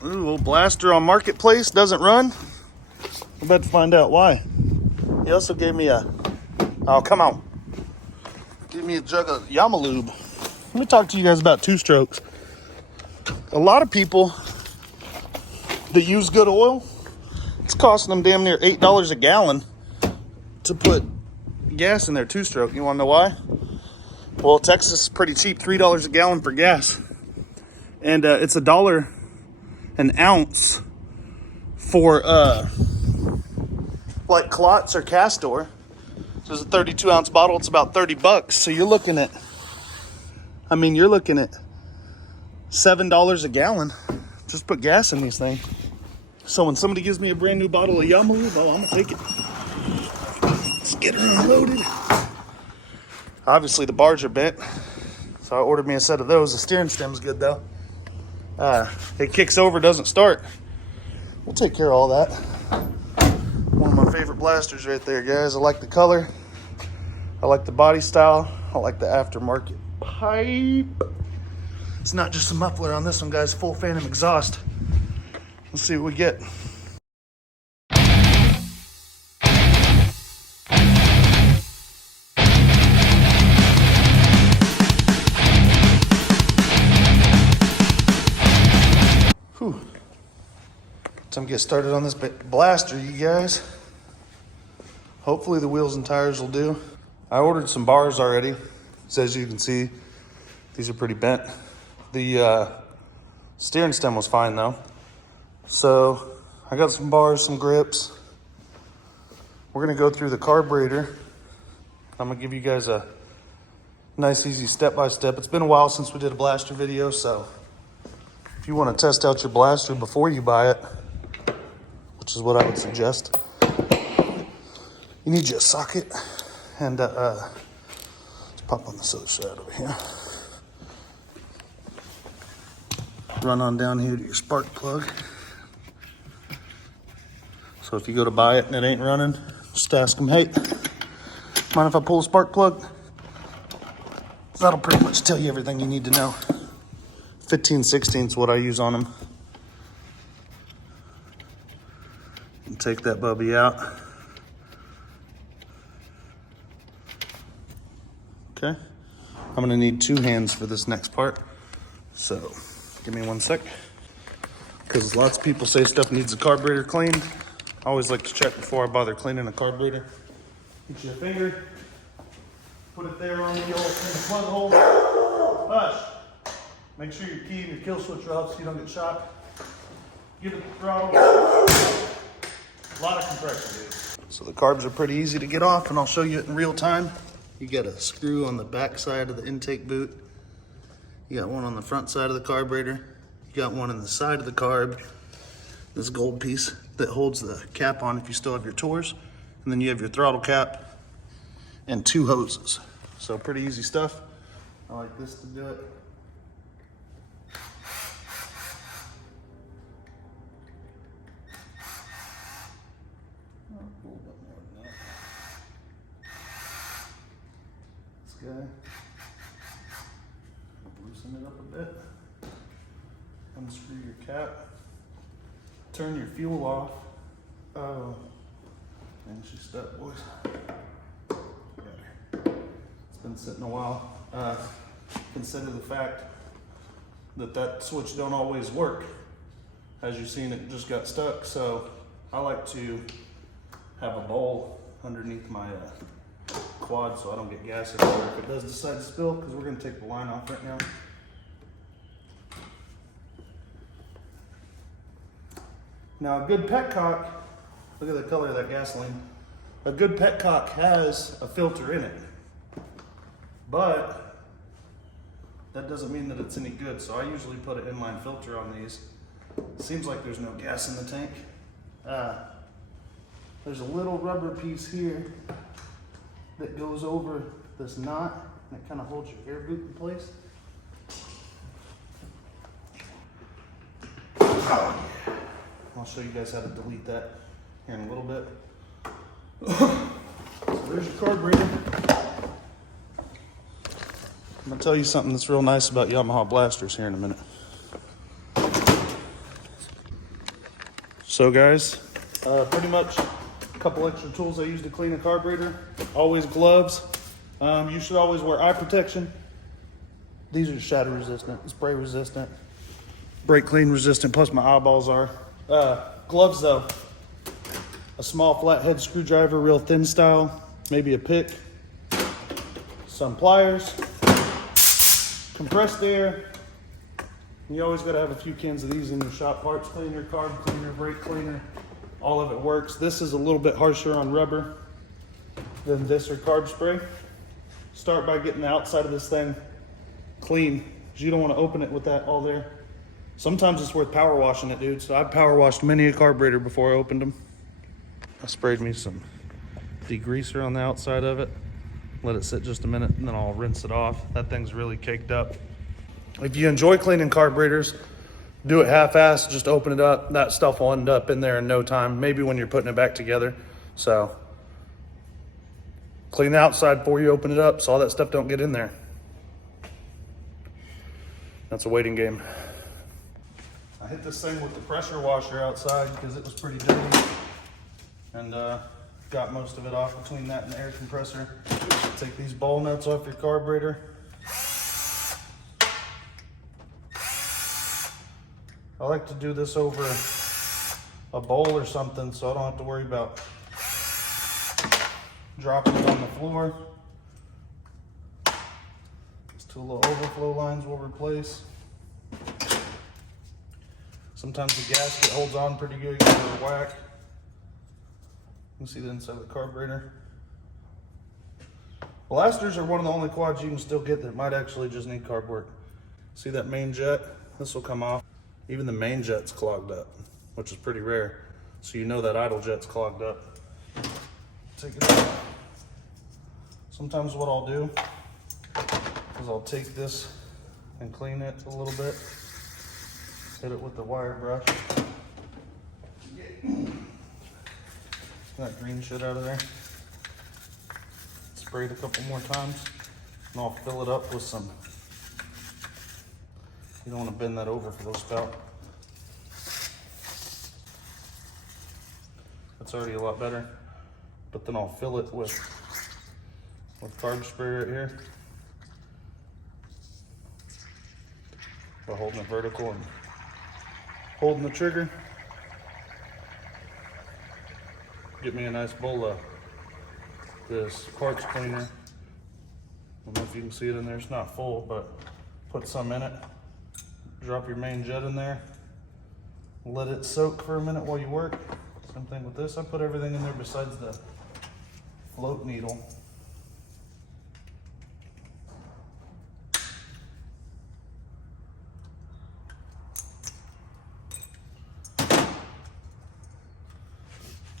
Ooh, little blaster on Marketplace doesn't run. I'm about to find out why. He also gave me a, oh, come on. Give me a jug of Yamaha lube. Let me talk to you guys about two strokes. A lot of people that use good oil, it's costing them damn near $8 a gallon to put gas in their two stroke. You wanna know why? Well, Texas is pretty cheap, $3 a gallon for gas. And it's $1 an ounce for like Klotz or Castor. So there's a 32 ounce bottle, it's about $30. So you're looking at, you're looking at $7 a gallon. Just put gas in these things. So when somebody gives me a brand new bottle of Yamaha, oh, I'm gonna take it. Let's get her unloaded. Obviously the bars are bent, so I ordered me a set of those. The steering stem's good though. It kicks over, doesn't start. We'll take care of all that. One of my favorite blasters right there, guys. I like the color. I like the body style. I like the aftermarket pipe. It's not just a muffler on this one, guys. Full Phantom exhaust. Let's see what we get. Whew. Time to get started on this blaster, you guys. Hopefully the wheels and tires will do. I ordered some bars already. So as you can see, these are pretty bent. The steering stem was fine though. So I got some bars, some grips. We're gonna go through the carburetor. I'm gonna give you guys a nice, easy step-by-step. It's been a while since we did a blaster video, so if you wanna test out your blaster before you buy it, which is what I would suggest, you need your socket and let's pop on this other side over here. Run on down here to your spark plug. So if you go to buy it and it ain't running, just ask them, hey, mind if I pull a spark plug? That'll pretty much tell you everything you need to know. 15/16 is what I use on them. And take that bubby out. Okay, I'm gonna need 2 hands for this next part. So give me 1 sec. Because lots of people say stuff needs the carburetor cleaned. I always like to check before I bother cleaning a carburetor. Get your finger, put it there on the old plug hole. Hush. Make sure your key and your kill switch are off so you don't get shot. Give it the throttle. A lot of compression, dude. So the carbs are pretty easy to get off, and I'll show you it in real time. You got a screw on the back side of the intake boot. You got one on the front side of the carburetor. You got one on the side of the carb. This gold piece that holds the cap on if you still have your Tours. And then you have your throttle cap and 2 hoses. So pretty easy stuff. I like this to do it. This guy. Loosen it up a bit. Unscrew your cap. Turn your fuel off. Oh, and she's stuck, boys. It's been sitting a while. Consider the fact that that switch don't always work. As you've seen, it just got stuck. So I like to have a bowl underneath my quad so I don't get gas everywhere if it does decide to spill, because we're going to take the line off right now. Now a good petcock, look at the color of that gasoline. A good petcock has a filter in it, but that doesn't mean that it's any good. So I usually put an inline filter on these. Seems like there's no gas in the tank. There's a little rubber piece here that goes over this knot, and it kind of holds your air boot in place. I'll show you guys how to delete that here in a little bit. So there's your carburetor. I'm gonna tell you something that's real nice about Yamaha blasters here in a minute. So guys, pretty much a couple extra tools I use to clean a carburetor. Always gloves. You should always wear eye protection. These are shatter resistant, spray resistant, brake clean resistant, plus my eyeballs are. Gloves though, a small flathead screwdriver, real thin style, maybe a pick, some pliers, compressed air. You always gotta have a few cans of these in your shop. Parts cleaner, carb cleaner, brake cleaner, all of it works. This is a little bit harsher on rubber than this or carb spray. Start by getting the outside of this thing clean, because you don't want to open it with that all there. Sometimes it's worth power washing it, dude. So I've power washed many a carburetor before I opened them. I sprayed me some degreaser on the outside of it. Let it sit just a minute and then I'll rinse it off. That thing's really caked up. If you enjoy cleaning carburetors, do it half-assed, just open it up. That stuff will end up in there in no time, maybe when you're putting it back together. So clean the outside before you open it up so all that stuff don't get in there. That's a waiting game. I hit this thing with the pressure washer outside because it was pretty dirty, and got most of it off between that and the air compressor. Take these ball nuts off your carburetor. I like to do this over a bowl or something so I don't have to worry about dropping it on the floor. These two little overflow lines we'll replace. Sometimes the gasket holds on pretty good, you give it a whack. You can see the inside of the carburetor. Blasters are one of the only quads you can still get that might actually just need carb work. See that main jet? This will come off. Even the main jet's clogged up, which is pretty rare. So you know that idle jet's clogged up. Take it out. Sometimes what I'll do is I'll take this and clean it a little bit. Hit it with the wire brush. Get that green shit out of there. Spray it a couple more times. And I'll fill it up with some. You don't want to bend that overflow spout. That's already a lot better. But then I'll fill it with carb spray right here. By holding it vertical and holding the trigger. Get me a nice bowl of this parts cleaner. I don't know if you can see it in there, it's not full, but put some in it. Drop your main jet in there. Let it soak for a minute while you work. Same thing with this. I put everything in there besides the float needle.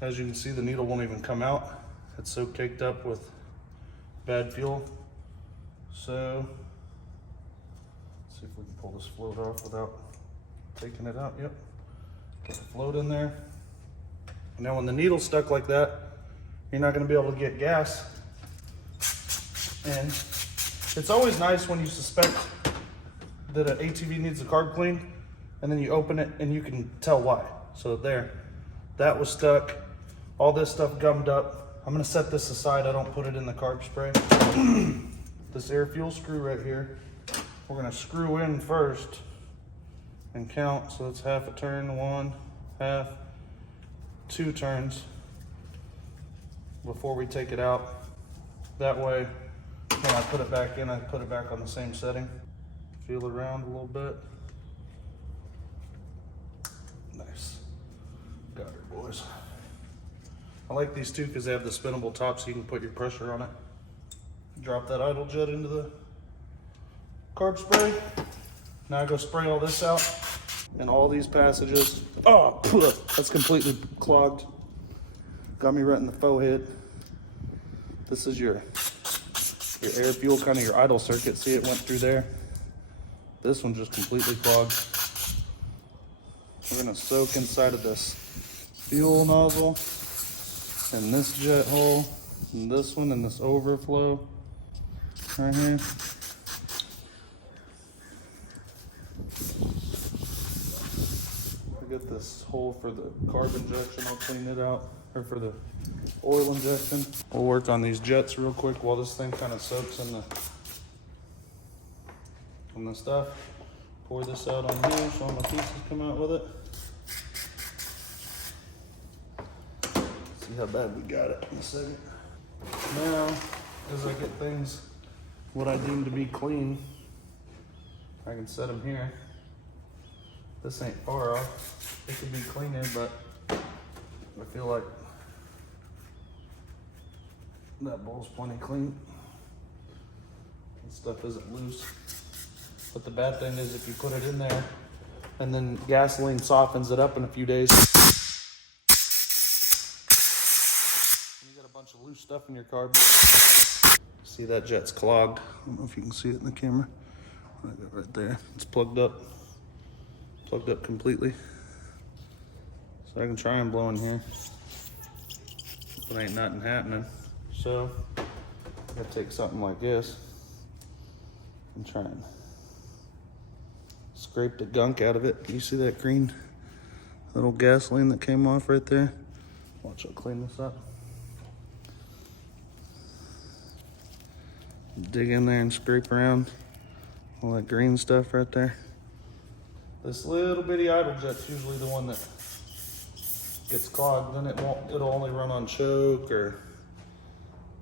As you can see, the needle won't even come out. It's so caked up with bad fuel. So, let's see if we can pull this float off without taking it out. Yep. Put the float in there. Now when the needle's stuck like that, you're not gonna be able to get gas in. It's always nice when you suspect that an ATV needs a carb clean, and then you open it and you can tell why. So there, that was stuck. All this stuff gummed up. I'm gonna set this aside. I don't put it in the carb spray. This air fuel screw right here, we're gonna screw in first and count. So it's half a turn, one, half, 2 turns before we take it out. That way, when I put it back in, I put it back on the same setting. Feel around a little bit. Nice. Got her, boys. I like these too because they have the spinnable top so you can put your pressure on it. Drop that idle jet into the carb spray. Now I go spray all this out and all these passages. Oh, that's completely clogged. Got me right in the forehead. This is your air fuel, kind of your idle circuit. See, it went through there. This one just completely clogged. We're gonna soak inside of this fuel nozzle and this jet hole and this one and this overflow right here. get this hole for the carb injection, I'll clean it out, or for the oil injection. We'll work on these jets real quick while this thing kind of soaks in the stuff. Pour this out on here so all my pieces come out with it. See how bad we got it in a second. Now, as I get things what I deem to be clean, I can set them here. This ain't far off. It could be cleaner, but I feel like that bowl's plenty clean. This stuff isn't loose. But the bad thing is if you put it in there and then gasoline softens it up in a few days, and you got a bunch of loose stuff in your carb. See, that jet's clogged. I don't know if you can see it in the camera. I got it right there. It's plugged up completely. So I can try and blow in here, but ain't nothing happening. So I gotta take something like this and try and scrape the gunk out of it. You see that green little gasoline that came off right there? Watch, I'll clean this up. Dig in there and scrape around all that green stuff right there. This little bitty idle jet's usually the one that gets clogged. Then it'll only run on choke or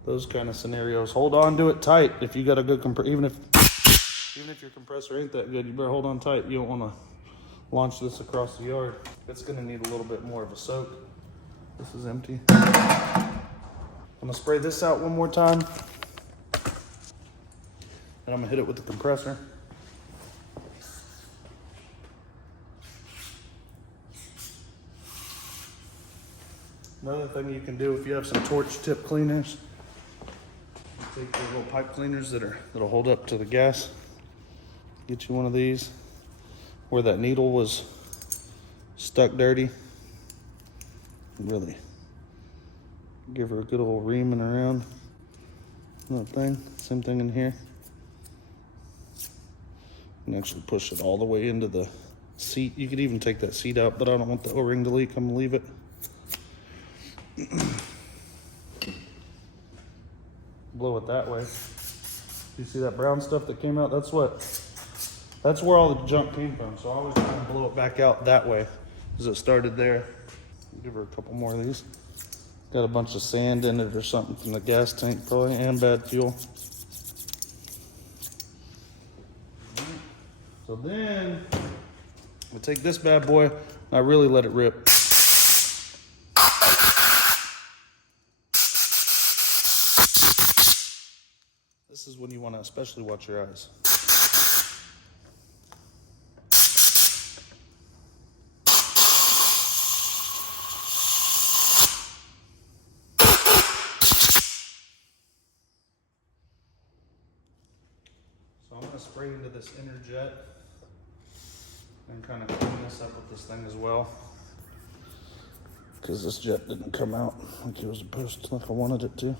those kind of scenarios. Hold on to it tight. If you got a good compressor, even if your compressor ain't that good, you better hold on tight. You don't want to launch this across the yard. It's going to need a little bit more of a soak. This is empty. I'm going to spray this out one more time, and I'm going to hit it with the compressor. Another thing you can do if you have some torch tip cleaners, take the little pipe cleaners that'll hold up to the gas. Get you one of these where that needle was stuck dirty. Really give her a good old reaming around that thing. Same thing in here. And actually push it all the way into the seat. You could even take that seat out, but I don't want the O-ring to leak. I'm gonna leave it. Blow it that way. You see that brown stuff that came out? That's where all the junk came from. So I always try to blow it back out that way, because it started there. Give her a couple more of these. Got a bunch of sand in it or something from the gas tank probably, and bad fuel. So then we'll take this bad boy and I really let it rip. This is when you want to especially watch your eyes. So I'm going to spray into this inner jet and kind of clean this up with this thing as well, because this jet didn't come out like it was supposed to, like I wanted it to.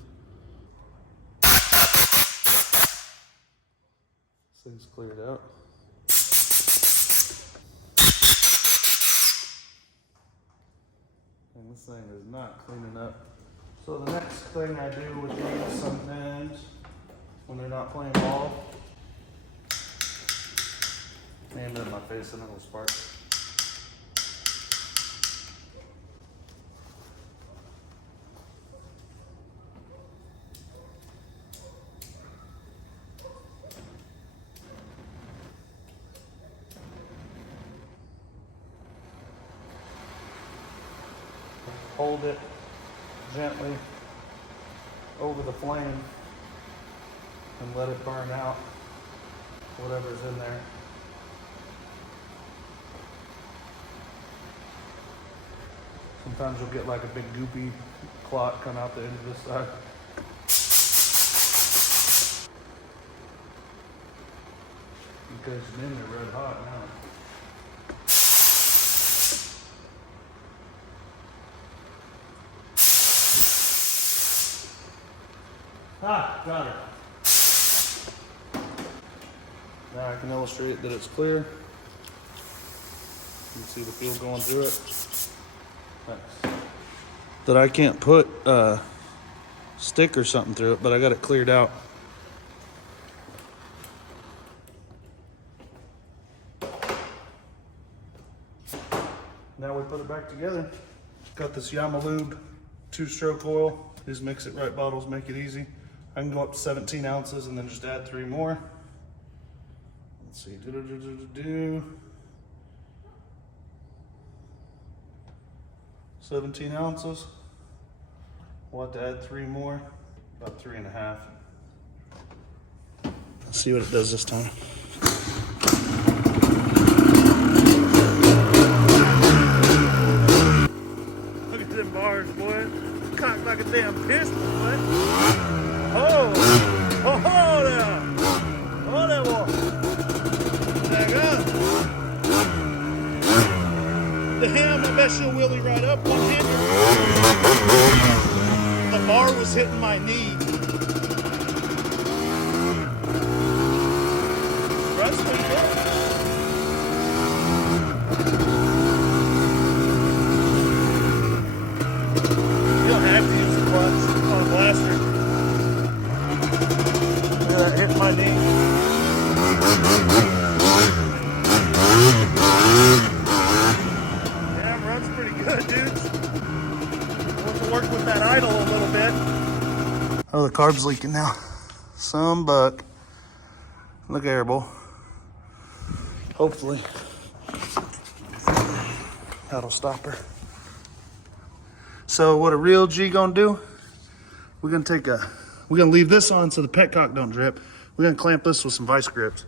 Thing's cleared out. And this thing is not cleaning up. So the next thing I do with these sometimes when they're not playing ball, aimed at my face and it'll spark. Hold it gently over the flame and let it burn out whatever's in there. Sometimes you'll get like a big goopy clot come out the end of this side. Because then they're red hot now. Ah, got it. Now I can illustrate that it's clear. You can see the fuel going through it. That I can't put a stick or something through it, but I got it cleared out. Now we put it back together. Got this Yamaha 2-stroke oil. These mix it right bottles make it easy. I can go up to 17 ounces and then just add 3 more. Let's see, 17 ounces. We'll have to add 3 more, about 3.5. Let's see what it does this time. Look at them bars, boy. Cocked like a damn pistol, boy. Oh, there. Oh, there, boy. Back up. Damn, I bet she'll wheelie right up one-handed. The bar was hitting my knee. That's pretty good. You don't have to use the clutch on a blaster. Yeah, that hit my knee. Yeah, runs pretty good, dude. Want to work with that idle a little bit. Oh, the carb's leaking now. Some buck. Look at her, boy. Hopefully that'll stop her. So what a real G gonna do, we're gonna leave this on so the petcock don't drip. We're gonna clamp this with some vice grips.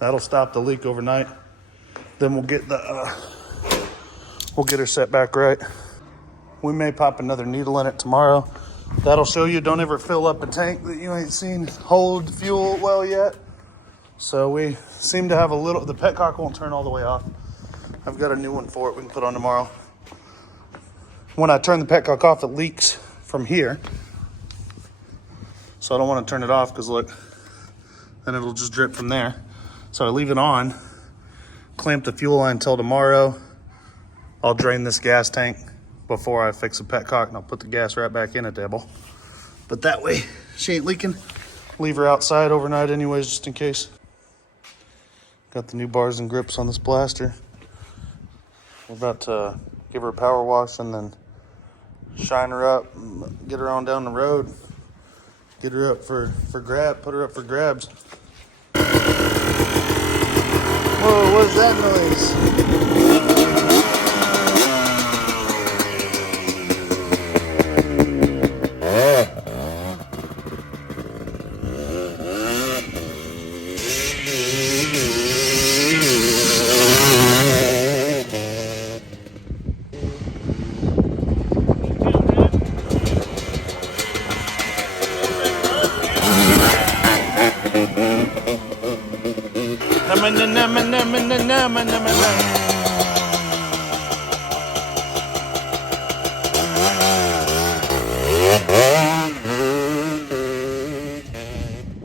That'll stop the leak overnight. Then we'll get her set back right. We may pop another needle in it tomorrow. That'll show you don't ever fill up a tank that you ain't seen hold fuel well yet. So we seem to have the petcock won't turn all the way off. I've got a new one for it we can put on tomorrow. When I turn the petcock off, it leaks from here. So I don't want to turn it off because look, then it'll just drip from there. So I leave it on, clamp the fuel line until tomorrow. I'll drain this gas tank before I fix the petcock and I'll put the gas right back in it, Devil. But that way she ain't leaking. Leave her outside overnight anyways, just in case. Got the new bars and grips on this blaster. We're about to give her a power wash and then shine her up, get her on down the road, get her up for put her up for grabs. Whoa, what is that noise?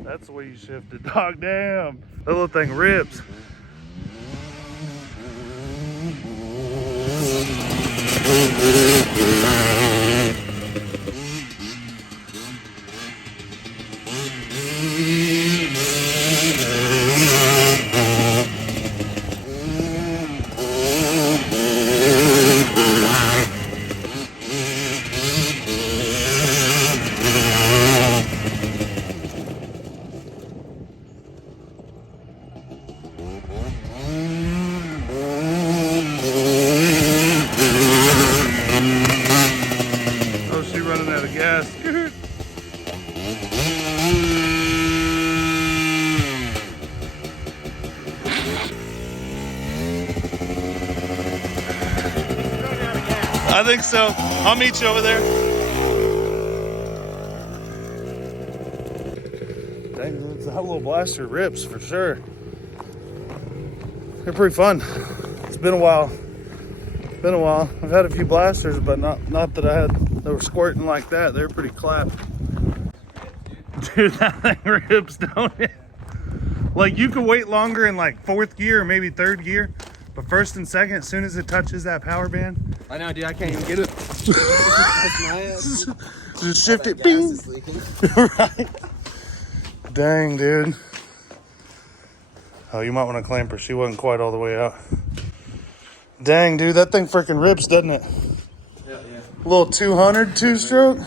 That's the way you shift it, dog. Damn, that little thing rips. I think so. I'll meet you over there. Dang, that little blaster rips for sure. They're pretty fun. It's been a while. I've had a few blasters, but not that they were squirting like that. They're pretty clapped. Dude, that thing rips, don't it? Like, you could wait longer in like 4th gear or maybe 3rd gear But first and second, as soon as it touches that power band, I know, dude. I can't even get it. That's my ass. just shift it. Gas Bing. is leaking. Right. Dang, dude. Oh, you might want to clamp her. She wasn't quite all the way out. Dang, dude, that thing freaking rips, doesn't it? Yeah. A little 200 two-stroke.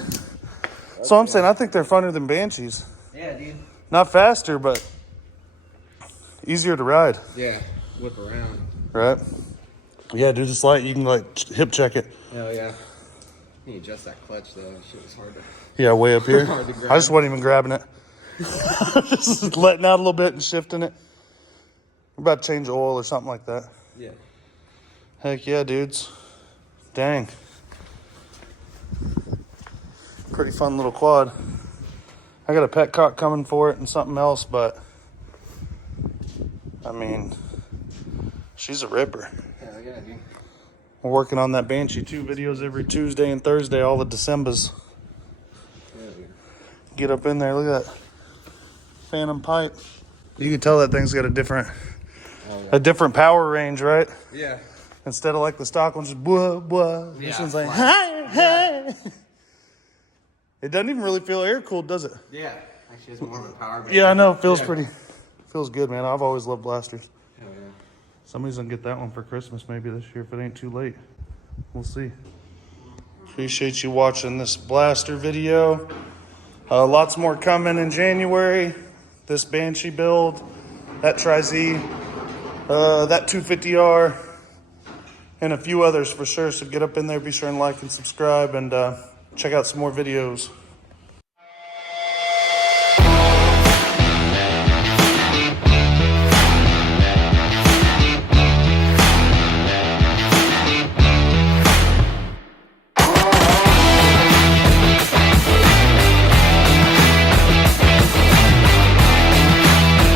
So I'm saying I think they're funner than Banshees. Yeah, dude. Not faster, but easier to ride. Yeah, whip around. Right? Yeah, dude, it's light. You can like hip check it. Hell yeah. You need adjust that clutch though. That shit was hard to. Yeah, way up here. Hard to grab. I just wasn't even grabbing it. Just letting out a little bit and shifting it. We're about to change oil or something like that. Yeah. Heck yeah, dudes. Dang. Pretty fun little quad. I got a petcock coming for it and something else, but I mean, she's a ripper. Hell yeah, dude. We're working on that Banshee 2 videos every Tuesday and Thursday, all the Decembers. Hell yeah. Get up in there, look at that phantom pipe. You can tell that thing's got a different power range, right? Yeah. Instead of like the stock ones, just blah, blah. Yeah, This one's like, flat. hey, hey. It doesn't even really feel air cooled, does it? Yeah. Actually, it's more of a power band. Yeah, I know. It feels feels good, man. I've always loved blasters. Hell yeah. Somebody's gonna get that one for Christmas maybe this year if it ain't too late. We'll see. Appreciate you watching this blaster video. Lots more coming in January. This Banshee build, that Tri-Z, that 250R, and a few others for sure. So get up in there, be sure and like and subscribe, and check out some more videos.